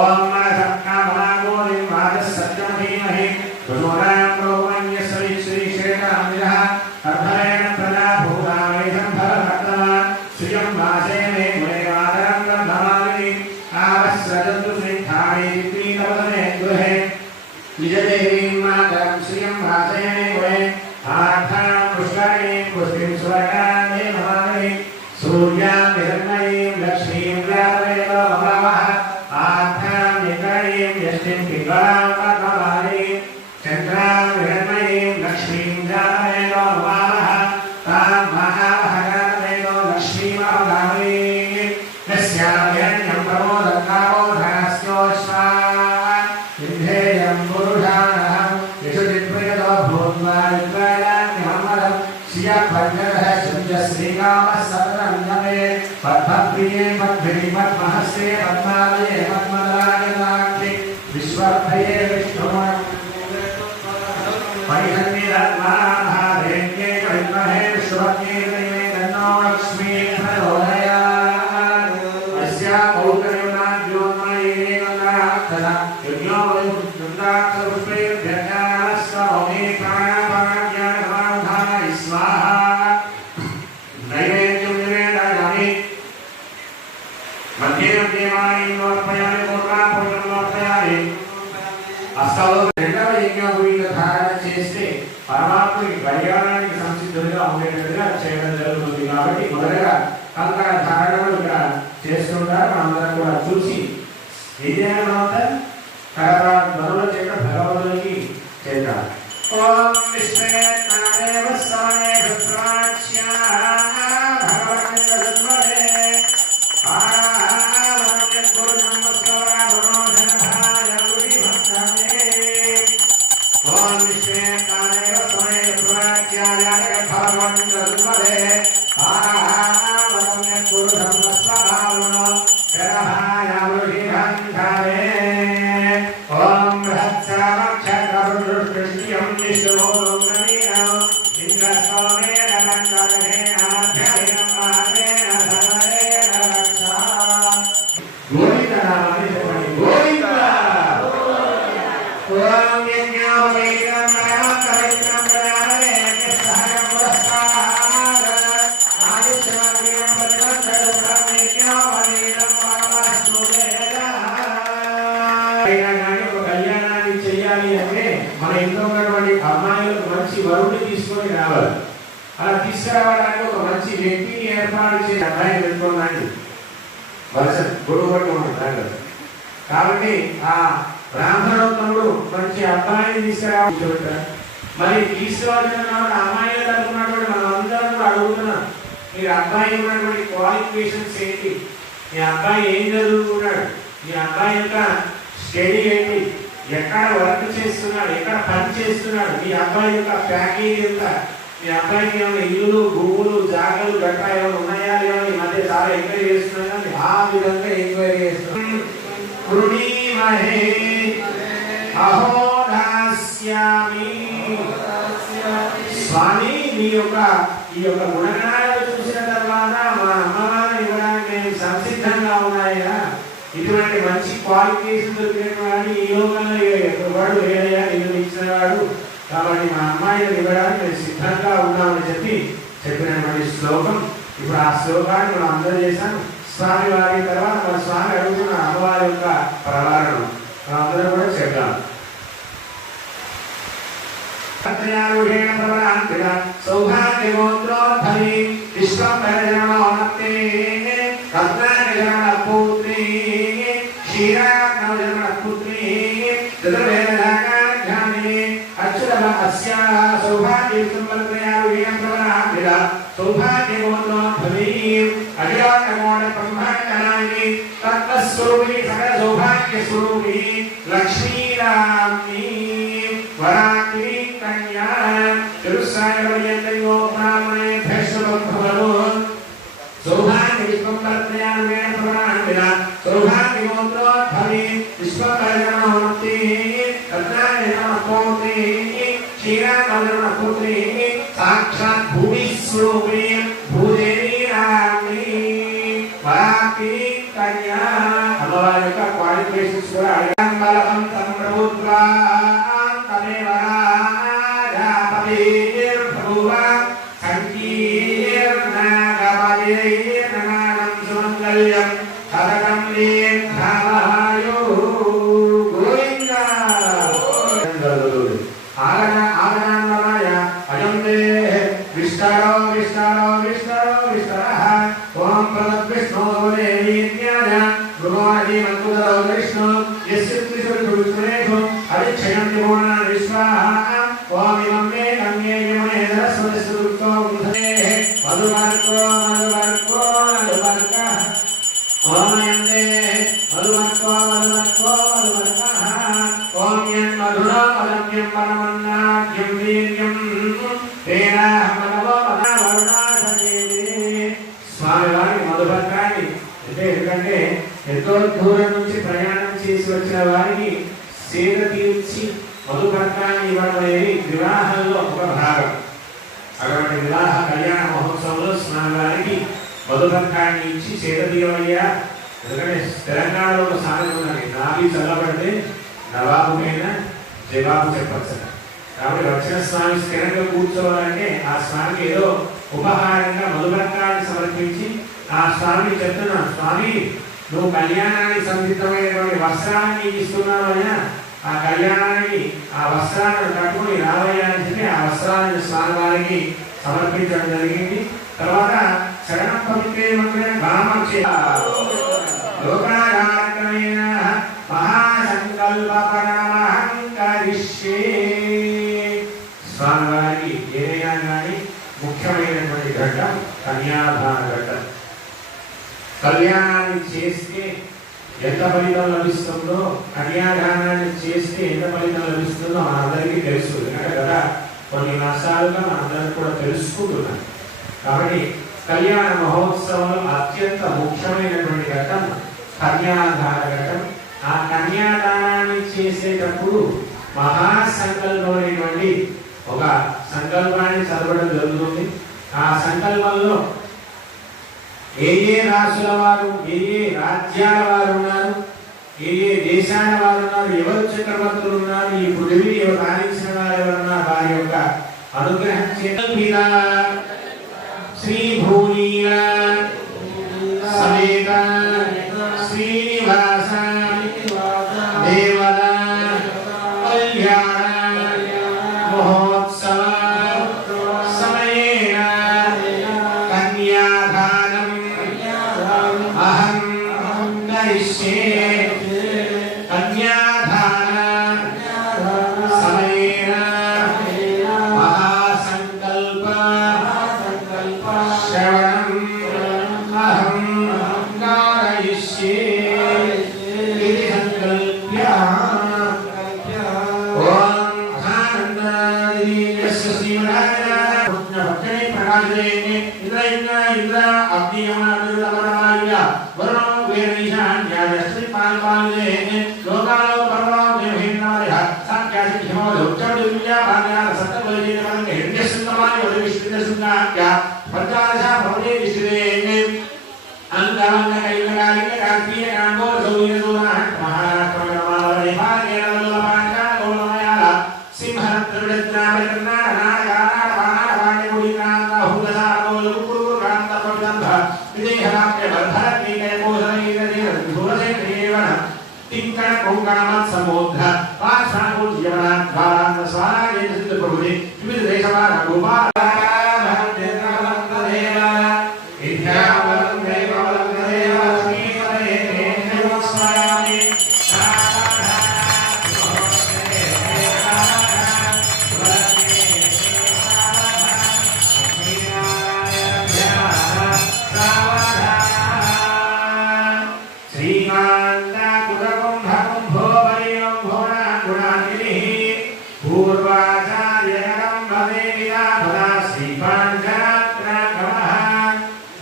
ओम मनसक्कामनागोरिं वाजसत्यमधीमहि प्रचोदयां ब्रह्मण्यश्री श्री शेषामिरः अर्धरेण प्रजा भूतामेशं फलभक्तवान् श्रियं वासेने मुनेवादरं ब्रह्ममालिनि आवस्रजन्तु स्निग्धानि चित्रीतवसने गृहे निजदेवीं मातरं श्रियं वासेने मुने आर्थां पुष्करीं पुष्टिं स्वर्गान्ते नमामि सूर्यां निरन्मयीं लक्ष्मीं व्यापयेत भवः आर्थां निकरीं यष्टिं पिङ्गलां पद्मवाणीं चन्द्रां निरन्मयीं लक्ष्मीं व्यापयेत भवः तां महाभगापयेत लक्ष्मीमहगामिनीं यस्यां हिरण्यं प्रमोदकामोधनस्योऽश्वा इन्द्रेयं पुरुषाणः यशोदित्प्रियतो भूत्वा विद्वायान्यहमदं श्रियभद्रः श्रीकामः सततं नमे पद्मप्रिये पद्मिनि पद्महस्ते पद्मालये पद्मदलायताक्षि विश्वभये विष्णुमय परिहन्निरत्नाधारेण्ये परिमहे विश्वभये देवे तन्नो लक्ष्मी प्रचोदयात् अस्या कौतरयुनाद्योन्मये नन्दाक्षरा युज्ञो वैकुण्ठाक्षपुष्पैर्भ्यर्गानस्वमे प्राणापाज्ञानसमाधाय स्वाहा नैवेद्यं निवेदयामि मध्ये मध्ये वाणीं समर्पयामि पूर्णापूर्णं समर्पयामि అసలు రెండవ యజ్ఞోపవీత ధారణ చేస్తే పరమాత్మకి కళ్యాణానికి సంసిద్ధులుగా ఉండేటట్టుగా చేయడం జరుగుతుంది కాబట్టి మొదటగా కంకణ ధారణలు ఇక్కడ చేస్తుంటారు మనందరం కూడా చూసి ఏదైనా తర్వాత కరపడలో చేత భగవంతునికి చేద్దాం ఓం విష్ణే నాదేవ సమనే భద్రాచ్యా భగవన్ తద్మరే వరుణ్ణి తీసుకొని రావాలి. అలా తీసుకురావడానికి ఒక మంచి వ్యక్తిని ఏర్పాటు చేసి అబ్బాయిని పెట్టుకోండి వలస గొడవ పట్టుకున్నాడు. కాబట్టి ఆ బ్రాహ్మణోత్తముడు మంచి అబ్బాయిని తీసుకురావాలి. మరి తీసుకురావాల్సిన అమ్మాయిలు అనుకున్నటువంటి మనం అందరం కూడా అడుగుతున్నాం, మీరు అబ్బాయి ఉన్నటువంటి క్వాలిఫికేషన్స్ ఏంటి, మీ అబ్బాయి ఏం చదువుకున్నాడు, మీ అబ్బాయి యొక్క స్టడీ ఏంటి, ఎక్కడ వర్క్ చేస్తున్నాడు, ఎక్కడ పని చేస్తున్నాడు, మీ అబ్బాయి యొక్క ప్యాకేజ్ ఎంత, మీ అబ్బాయికి ఏమైనా ఇల్లులు భూములు జాగలు గట్రా ఏమైనా ఉన్నాయా లేవో ఈ మధ్య చాలా ఎంక్వైరీ చేస్తున్నాను. ఆ విధంగా ఎంక్వైరీ చేస్తున్నాం. స్వామి మీ యొక్క ఈ యొక్క గుణగణాలను చూసిన తర్వాత మా అమ్మవారిని ఇవ్వడానికి నేను సంసిద్ధంగా ఉన్నాయా, ఇటువంటి మంచి క్వాలిఫికేషన్ దొరికిన వాడు ఈ లోకంలో వాడు వేడయా నిన్ను ఇచ్చిన వాడు, కాబట్టి మా అమ్మాయిని ఇవ్వడానికి మేము సిద్ధంగా ఉన్నామని చెప్పినటువంటి శ్లోకం. ఇప్పుడు ఆ శ్లోకాన్ని మనం అందరూ చేశాం. స్వామి వారి తర్వాత మన స్వామి అడుగుతున్న అమ్మవారి యొక్క ప్రవారణం మనం అందరం కూడా చెప్తాం. సౌభాగ్యగోత్రోద్భవి విశ్వంభరజనమోనత్తే రత్నాకజనపుత్రీ క్షీరాగ్నవజనపుత్రీ చతుర్వేదధాకార్యామిని అక్షరవ అస్యా సౌభాగ్యసంపన్నయారుహేణ ప్రవరాంతిర సౌభాగ్యగోత్రోద్భవి అజానమోన బ్రహ్మాండనాయిని తత్వస్వరూపిణి సకల సౌభాగ్యస్వరూపిణి లక్ష్మీరామ్ని వరాంతి కన్యా తిరుసాయవర్యంతయో బ్రాహ్మణే భేషవద్భవను సౌభాగ్య విశ్వంపర్తయారుహేణ ప్రవరాంతిర సౌభాగ్యగోత్రోద్భవి విశ్వంభరజనమోనత్తే రత్నాకజనమపుత్రీ క్షీరాగ్నవజనపుత్రీ సాక్షాత్ భూమిస్వరూపిణి భూదేవి రామ్ని వరాంతి కన్యా అమ్మవారి యొక్క క్వాలిఫికేషన్స్ కూడా అడగం బలవంతం ప్రభుత్వా తమేవ రాజాపతిర్ ప్రభువ సంకీర్ణగమయేర్నానం సుమంగళ్యం సదనం దీర్ఘాయు గోవింద ఆగనాయ అయం దే విష్ణరో విష్ణరో విష్ణరో విష్ణరః ఓం ప్రదద్విష్ణో దేవీజ్ఞాన భగవాని మంతుదరో విష్ణు యస్య త్రిశూలసురేషు అరిక్షయం పూర్ణ విశ్వాహ ఓం ఇమం మే కన్యే యమునే సరస్వతి సురుక్తో బుధే మధువర్కో మధువర్కో మధువర్క ఓం యందే మధువర్కో మధువర్కో మధువర్కః ఓం యన్ మధురా పరమ్యం పరమన్నాద్యం వీర్యం తేన మనవో మనవరుణాసజే స్వామి వారి మధువర్కాన్ని ఎందుకంటే ఎంతో దూరం నుంచి ప్రయాణం చేసి వచ్చిన వారికి సేద తీర్చి మధువర్కాన్ని ఇవ్వడం అనేది వివాహంలో ఒక భాగం. అటువంటి వివాహ కళ్యాణ మహోత్సవంలో స్వామి వారికి మధువర్కాన్ని ఇచ్చి సేద తీయవయ్యా. ఎందుకంటే తెలంగాణలో ఒక సామెత ఉన్నది, నాభి చల్లబడితే నవాబు మీద జవాబు చెప్పచ్చు. కాబట్టి వచ్చిన స్వామి స్థిరంగా కూర్చోవాలంటే ఆ స్వామికి ఏదో ఉపహారంగా మధువర్కాన్ని సమర్పించి ఆ స్వామిని చెప్తున్నాను, స్వామి నువ్వు కళ్యాణానికి సంసిద్ధమైనటువంటి వస్త్రాన్ని ఇస్తున్నావయ్యా, ఆ కళ్యాణానికి ఆ వస్త్రాలను కట్టుకుని రావయ్యా అని చెప్పి ఆ వస్త్రాలను స్వామి వారికి సమర్పించడం జరిగింది. తర్వాత శరణం పవిత్రే మంత్రం భామక్షే లోకారాధనమైన మహాసంకల్పపరమహంకరిష్యే. స్వామి వారికి ఏదైనా కానీ ముఖ్యమైనటువంటి ఘట్టం కన్యాదాన ఘట్టం. కళ్యాణాన్ని చేస్తే ఎంత ఫలితం లభిస్తుందో, కన్యాదానాన్ని చేస్తే ఎంత ఫలితం లభిస్తుందో మనందరికీ తెలుసు. ఎందుకంటే కదా కొన్ని మాసాలుగా మనందరం కూడా తెలుసుకుంటున్నాం. కాబట్టి కళ్యాణ మహోత్సవంలో అత్యంత ముఖ్యమైనటువంటి ఘట్టం కన్యాదాన ఘట్టం. ఆ కన్యాదానాన్ని చేసేటప్పుడు మహాసంకల్పమైనటువంటి ఒక సంకల్పాన్ని చదవడం జరుగుతుంది. ఆ సంకల్పంలో ఏ ఏ రాసుల వారు, ఏ ఏ రాజ్యాల వారు ఉన్నారు, ఏ ఏ దేశాల వారు ఉన్నారు, ఎవరు చక్రవర్తులు ఉన్నారు, ఈ పృథివీ ఎవరు పాలించిన వారు ఎవరున్నారు, వారి యొక్క అనుగ్రహం చేత శ్రీ భూనీల సమేత శ్రీనివాస దేవత కళ్యాణ మహోత్సవ సమయేన కన్యాదానం అహం కరిష్యే. కన్యాదాన సమయేన మహాసంకల్ప శ్రవణం అహం కారయిష్యే ఇది సంకల్ప్య ఓం ఆనందాది యస్య శ్రీమన్నారాయణ భక్తై ప్రకాశయేనే ఇంద్ర ఇంద్ర ఇంద్ర అగ్నియమనరులమనమాయ వరుణో వేదీశాన్యాయ శ్రీ పాల్పాలయేనే లోకాలో పరమో దేవహేంద్రమయ సాఖ్యాసి హిమవదో చౌడిల్య భాగ్యాల సత్తబలిజేన మనకే హిందసుందమాని వద విష్ణుదసుందాఖ్య పంచాదశ భవనే విశ్వేనే అంగవంగ కైలగాలిక కార్తీయ కాంబోల సౌర్య సూరహ మహారాష్ట్ర నమావనే భాగ్యేన వల్లభాంచ గౌరమయాల సింహద్రుడజ్ఞాపకన్నా నారాయణ వాహన వాణ్యముడికాంత హుదసాగోల కుకురు కాంత ప్రజంధ విదేహరాప్య వర్ధరత్నీకయ కోసనైదీర ధూరసేన టింకణ కొంకణమత్ సమోద్ధ పాశ్రాంగో జీవన ద్వారాంత స్వారాజేన సిద్ధ ప్రభుని వివిధ దేశవాన గోపాల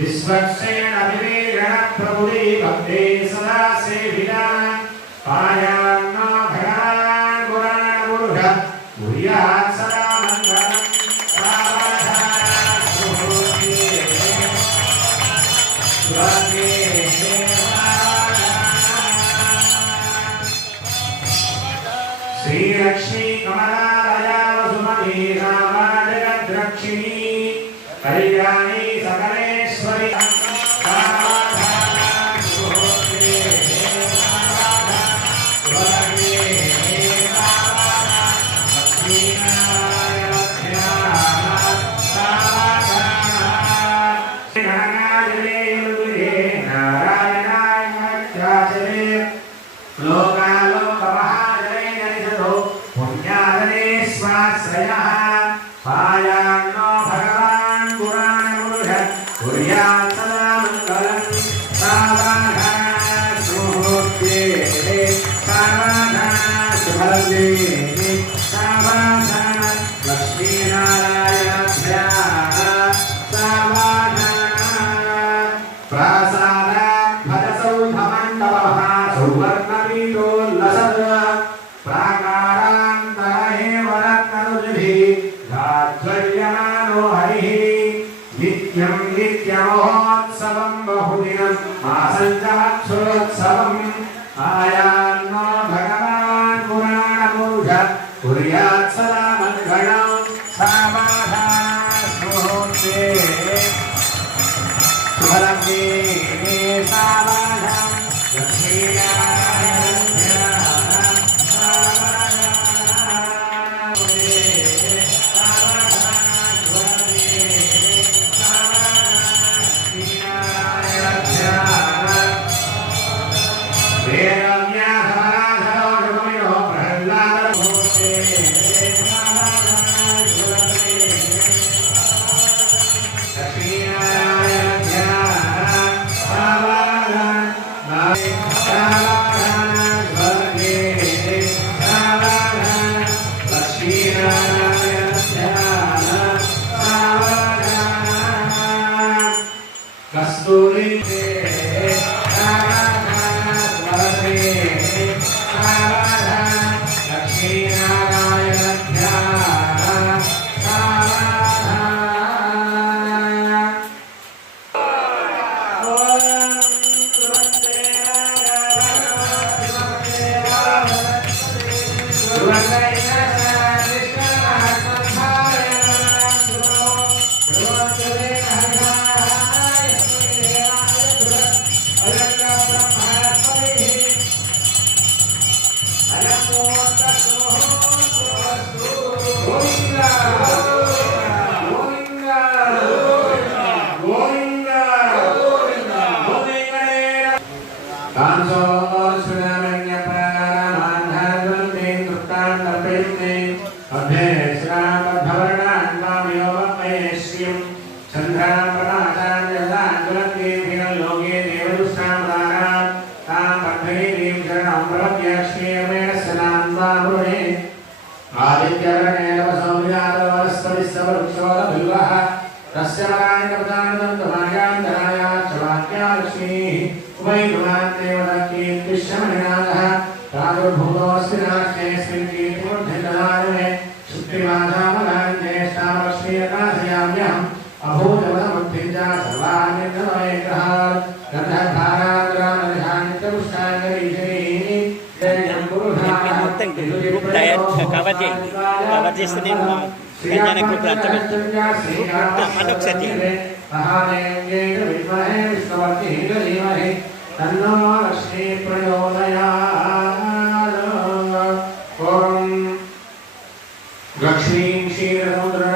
विश्वक्षेण विवेगण प्रभुरे भक्ते सदा सेविना पायान्नो भगवान् गुणान् गुरुः भूयात् सदा मङ्गलम् श्रीलक्ष्मी कमलालया वसुमती रामा जगद्रक्षिणी कल्याणी सकलेश्वरी नित्यमहोत्सवं बहुदिनं मासञ्चक्षुरोत्सवम् आयान्नो भगवान् पुराणपुरुष कुर्यात् सदा मङ्गलं सावधानस्मुहूर्ते शुभलग्ने सावधान kawat చేస్తే నేను గంజాన గ్రూప్ లో మనకు ఒకసారి లక్ష్మీ క్షీరసముద్ర